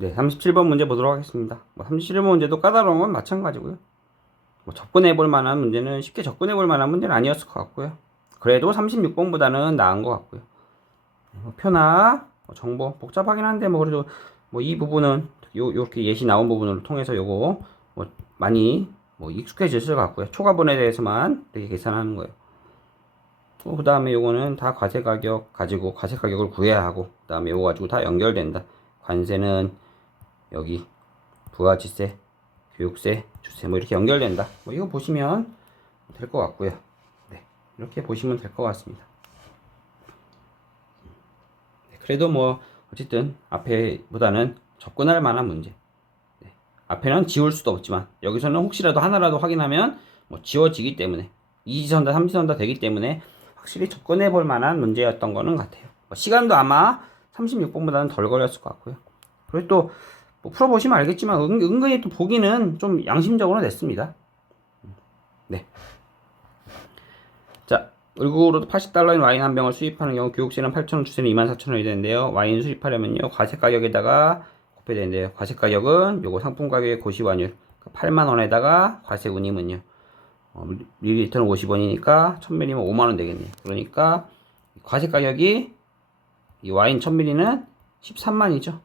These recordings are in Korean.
네, 37번 문제 보도록 하겠습니다. 37번 문제도 까다로운 건 마찬가지고요. 접근해 볼 만한 문제는 쉽게 접근해 볼 만한 문제는 아니었을 것 같고요. 그래도 36번보다는 나은 것 같고요. 표나 정보 복잡하긴 한데 그래도 이 부분은 요렇게 예시 나온 부분을 통해서 요거 많이 익숙해졌을 것 같고요. 초과분에 대해서만 이렇게 계산하는 거예요. 그 다음에 요거는 다 과세 가격 가지고 과세 가격을 구해야 하고, 그 다음에 요거 가지고 다 연결된다. 관세는 여기 부가지세, 교육세, 주세 이렇게 연결된다. 이거 보시면 될 것 같고요. 네, 이렇게 보시면 될 것 같습니다. 네, 그래도 어쨌든 앞에보다는 접근할 만한 문제. 네, 앞에는 지울 수도 없지만 여기서는 혹시라도 하나라도 확인하면 지워지기 때문에 이지선다, 삼지선다 되기 때문에 확실히 접근해 볼 만한 문제였던 거는 같아요. 시간도 아마 36번보다는 덜 걸렸을 것 같고요. 그리고 또 풀어보시면 알겠지만 은근히 또 보기는 좀 양심적으로 냈습니다. 네. 자, 을국으로 80달러인 와인 한 병을 수입하는 경우 교육세는 8,000원, 주세는 24,000원이 되는데요. 와인 수입하려면요, 과세 가격에다가 곱해야 되는데요. 과세 가격은 요거 상품 가격의 고시환율 8만원에다가 과세 운임은요, 밀리리터는 50원이니까 1000ml면 5만원 되겠네요. 그러니까 과세 가격이 이 와인 1000ml는 13만이죠.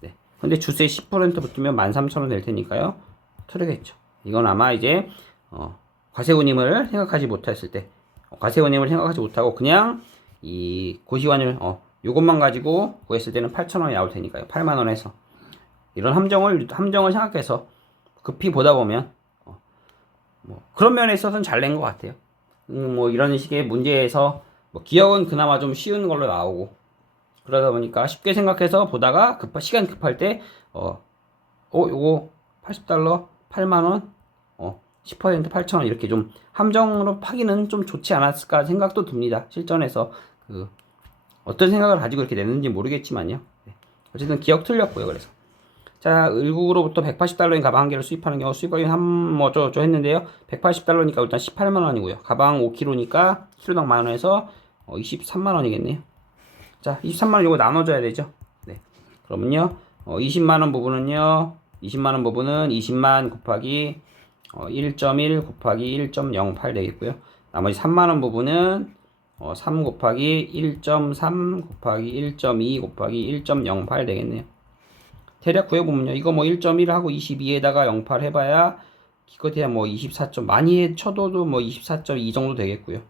네. 근데 주세 10% 붙으면 13,000원 될 테니까요. 틀리겠죠. 이건 아마 이제 과세 운임을 생각하지 못했을 때, 과세 운임을 생각하지 못하고 그냥 이 고시환율 요것만 가지고 구했을 때는 8,000원이 나올 테니까요. 8만원에서 이런 함정을 생각해서 급히 보다 보면 그런 면에 있어서는 잘 낸 것 같아요. 이런 식의 문제에서 기억은 그나마 좀 쉬운 걸로 나오고, 그러다 보니까 쉽게 생각해서 보다가 시간 급할 때 요거 80달러 8만원 10% 8,000원 이렇게 좀 함정으로 파기는 좀 좋지 않았을까 생각도 듭니다. 실전에서 어떤 생각을 가지고 이렇게 냈는지 모르겠지만요. 네. 어쨌든 기억 틀렸고요. 그래서 자, 을국으로부터 180달러인 가방 한 개를 수입하는 경우 수입가격이 했는데요. 180달러니까 일단 18만원이고요. 가방 5kg니까 키로당 만원에서 23만원이겠네요. 자, 23만원 이거 나눠줘야 되죠. 네. 그러면요, 20만원 부분은요, 20만원 부분은 20만 곱하기 1.1 곱하기 1.08 되겠고요. 나머지 3만원 부분은 3 곱하기 1.3 곱하기 1.2 곱하기 1.08 되겠네요. 대략 구해보면요, 이거 1.1 하고 22에다가 08 해봐야 기껏해야 24. 많이 쳐도도 24.2 정도 되겠고요.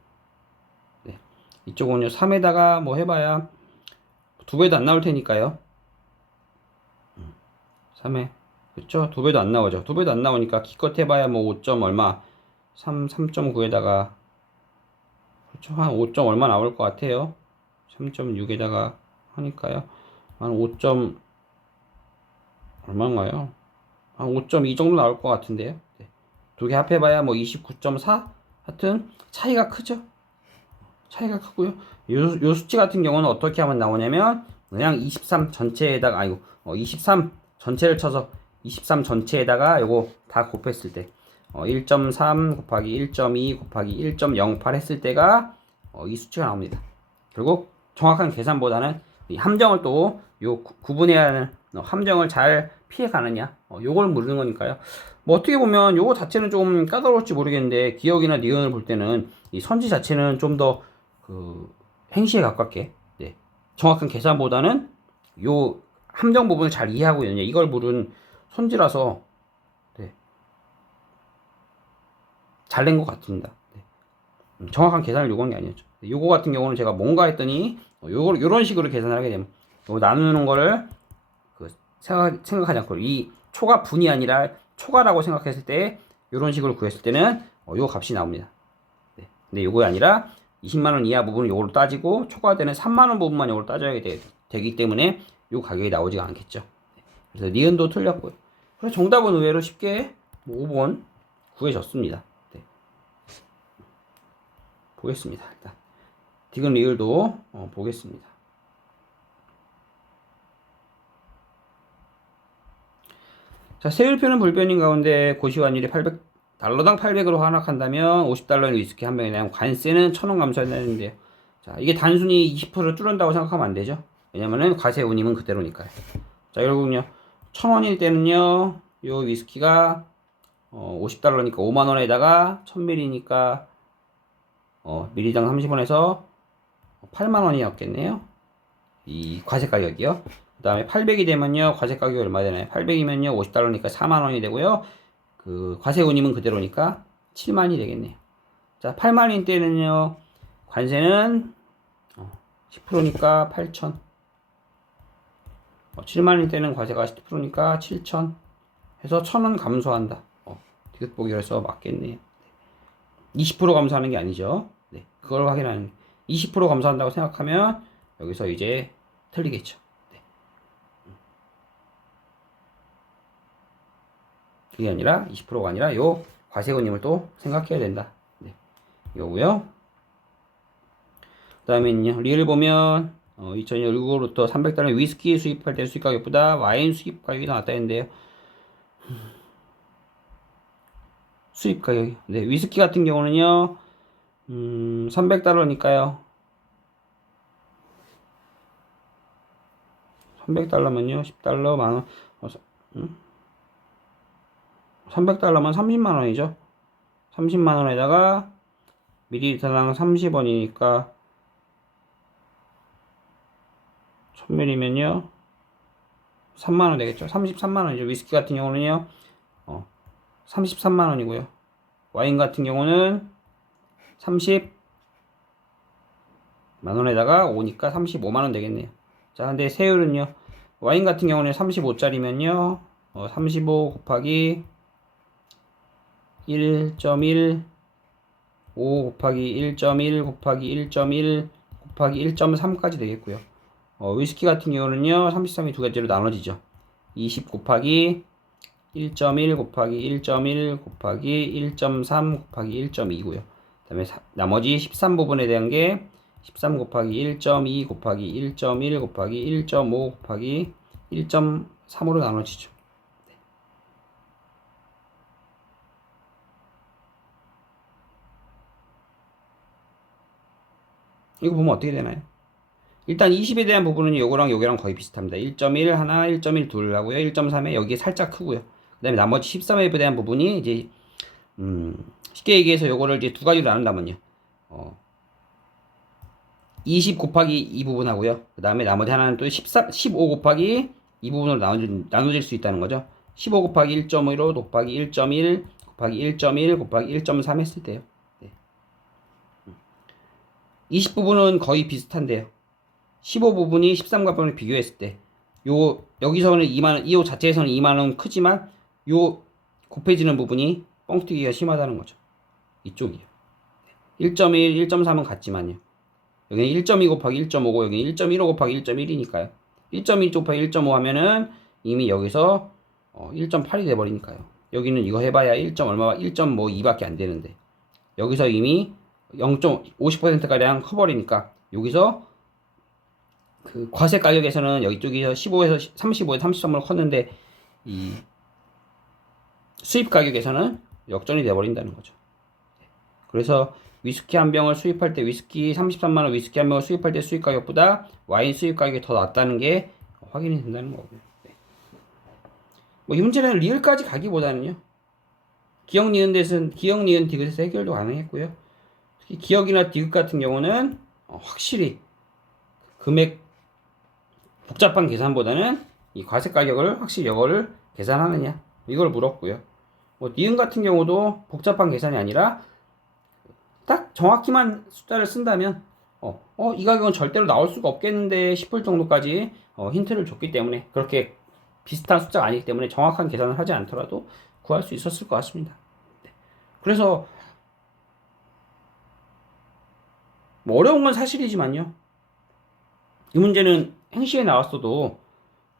네. 이쪽은요, 3에다가 해봐야 두 배도 안 나올 테니까요. 3에 그쵸? 두 배도 안 나오죠. 두 배도 안 나오니까 기껏 해봐야 5. 얼마 3.9에다가 그렇죠. 한 5. 얼마 나올 것 같아요. 3.6에다가 하니까요. 한 5. 얼마인가요? 한 5.2 정도 나올 것 같은데요. 네. 두 개 합해봐야 29.4? 하여튼 차이가 크죠. 차이가 크고요. 요 수치 같은 경우는 어떻게 하면 나오냐면 그냥 23 전체에다가 23 전체를 쳐서 23 전체에다가 요거 다 곱했을 때 1.3 곱하기 1.2 곱하기 1.08 했을 때가 이 수치가 나옵니다. 결국 정확한 계산보다는 이 함정을 또 구분해야 하는 함정을 잘 피해 가느냐 요걸 물는 거니까요. 어떻게 보면 요거 자체는 좀 까다로울지 모르겠는데 기억이나 니은을 볼 때는 이 선지 자체는 좀 더 행시에 가깝게 정확한 계산보다는 요 함정 부분을 잘 이해하고 있느냐 이걸 물은 손지라서 잘 낸 것 같습니다. 정확한 계산을 요구한 게 아니었죠. 요거 같은 경우는 제가 뭔가 했더니 요런 식으로 계산을 하게 되면 요 나누는 거를 생각하지 않고 이 초과 분이 아니라 초과라고 생각했을 때 요런 식으로 구했을 때는 요 값이 나옵니다. 근데 요거 아니라 20만원 이하 부분은 요걸로 따지고 초과되는 3만원 부분만 요걸로 따져야 되기 때문에 요 가격이 나오지가 않겠죠. 그래서 니은도 틀렸고요. 그래서 정답은 의외로 쉽게 5번 구해졌습니다. 보겠습니다. 일단 디귿 리을도 보겠습니다. 자, 세율표는 불변인 가운데 고시환율이 800달러당 800으로 하락한다면 50달러의 위스키 한 병에 대한 관세는 1,000원 감소한다는데요. 자, 이게 단순히 20% 줄은다고 생각하면 안 되죠. 왜냐면은 과세 운임은 그대로니까요. 자, 결국은요, 1,000원일 때는요, 요 위스키가 50달러니까 5만원에다가 1000ml니까 밀리당 30원에서 8만원이었겠네요. 이 과세 가격이요. 그 다음에 800이 되면요, 과세 가격이 얼마 되나요? 800이면요, 50달러니까 4만원이 되고요. 그 과세 운임은 그대로니까 7만이 되겠네요. 자, 8만인 때는요, 관세는 10%니까 8천. 7만인 때는 과세가 10%니까 7천. 해서 1,000원 감소한다. 디귿보기로 해서 맞겠네요. 20% 감소하는 게 아니죠. 네, 그걸 확인하는 20% 감소한다고 생각하면 여기서 이제 틀리겠죠. 네. 그게 아니라 20%가 아니라 요 과세금림을 또 생각해야 된다. 네. 이거고요. 그 다음에는요, 리를 보면 2019부터 300달러 위스키 수입할 때 수입 가격보다 와인 수입 가격이 더 낫다 했는데요. 수입 가격이. 네, 위스키 같은 경우는요, 300달러니까요. 300달러면요, 10달러, 만원, 300달러면 30만원이죠. 30만원에다가 밀리리터당 30원이니까 1000ml면요 3만원 되겠죠. 33만원이죠. 위스키 같은 경우는요 33만원이고요. 와인 같은 경우는 30만원에다가 5니까 35만원 되겠네요. 자, 근데 세율은요, 와인 같은 경우는 35짜리면요 35 곱하기 1.1 5 곱하기 1.1 곱하기 1.1 곱하기 1.3까지 되겠고요. 위스키 같은 경우는요 33이 두 가지로 나눠지죠. 20 곱하기 1.1 곱하기 1.1 곱하기 1.3 곱하기 1.2고요. 그 다음에 나머지 13 부분에 대한 게 13 곱하기 1.2 곱하기 1.1 곱하기 1.5 곱하기 1.3으로 나눠지죠. 이거 보면 어떻게 되나요? 일단 20에 대한 부분은 요거랑 요거랑 거의 비슷합니다. 1.1 하나, 1.1 둘 하고요. 1.3에 여기에 살짝 크고요. 그 다음에 나머지 13에 대한 부분이 이제 쉽게 얘기해서 요거를 이제 두 가지로 나눈다면요. 20 곱하기 이 부분 하고요. 그 다음에 나머지 하나는 또 15 곱하기 이 부분으로 나눠질 수 있다는 거죠. 15 곱하기 1.5로 곱하기 1.1 곱하기 1.1 곱하기 1.3 했을 때요. 네. 20 부분은 거의 비슷한데요. 15 부분이 13과 부분을 비교했을 때, 여기서는 2만원, 이 자체에서는 2만원 크지만, 곱해지는 부분이 뻥튀기가 심하다는 거죠. 이쪽이요. 1.1, 1.3은 같지만요. 여기는 1.2 곱하기 1.5고, 여기는 1.15 곱하기 1.1이니까요. 1.2 곱하기 1.5 하면은 이미 여기서 1.8이 돼버리니까요. 여기는 이거 해봐야 1. 얼마, 1.2밖에 안 되는데, 여기서 이미 0.50%가량 커버리니까, 여기서 그 과세 가격에서는 여기 쪽에서 15에서 35에 33을 컸는데 이 수입 가격에서는 역전이 돼버린다는 거죠. 그래서 위스키 한 병을 수입할 때 위스키 33만원 위스키 한 병을 수입할 때 수입 가격보다 와인 수입 가격이 더 낮다는 게 확인이 된다는 거고요. 네. 뭐 이 문제는 리을까지 가기보다는요. 기억 니은 디귿에서 해결도 가능했고요. 특히 기억이나 디귿 같은 경우는 확실히 금액 복잡한 계산보다는 이 과세 가격을 확실히 이거를 계산하느냐 이걸 물었고요. 뭐 니은 같은 경우도 복잡한 계산이 아니라 딱 정확히만 숫자를 쓴다면 이 가격은 절대로 나올 수가 없겠는데 싶을 정도까지 힌트를 줬기 때문에 그렇게 비슷한 숫자가 아니기 때문에 정확한 계산을 하지 않더라도 구할 수 있었을 것 같습니다. 네. 그래서 뭐 어려운 건 사실이지만요. 이 문제는 행시에 나왔어도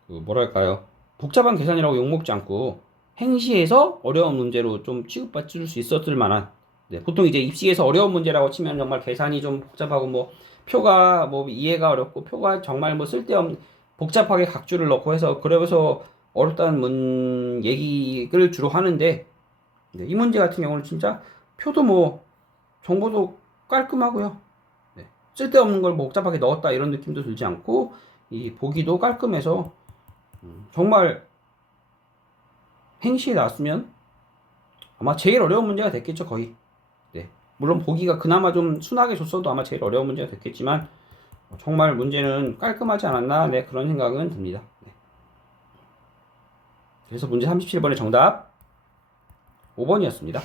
뭐랄까요, 복잡한 계산이라고 욕먹지 않고 행시에서 어려운 문제로 좀 취급받을 수 있었을 만한, 네, 보통 이제 입시에서 어려운 문제라고 치면 정말 계산이 좀 복잡하고 뭐 표가 뭐 이해가 어렵고 표가 정말 뭐 쓸데없는 복잡하게 각주를 넣고 해서 그래서 어렵다는 얘기를 주로 하는데, 네, 이 문제 같은 경우는 진짜 표도 뭐 정보도 깔끔하고요. 네, 쓸데없는 걸 뭐 복잡하게 넣었다 이런 느낌도 들지 않고 이 보기도 깔끔해서 정말 행시에 나왔으면 아마 제일 어려운 문제가 됐겠죠, 거의. 네. 물론 보기가 그나마 좀 순하게 줬어도 아마 제일 어려운 문제가 됐겠지만 정말 문제는 깔끔하지 않았나? 네, 그런 생각은 듭니다. 네. 그래서 문제 37번의 정답 5번이었습니다.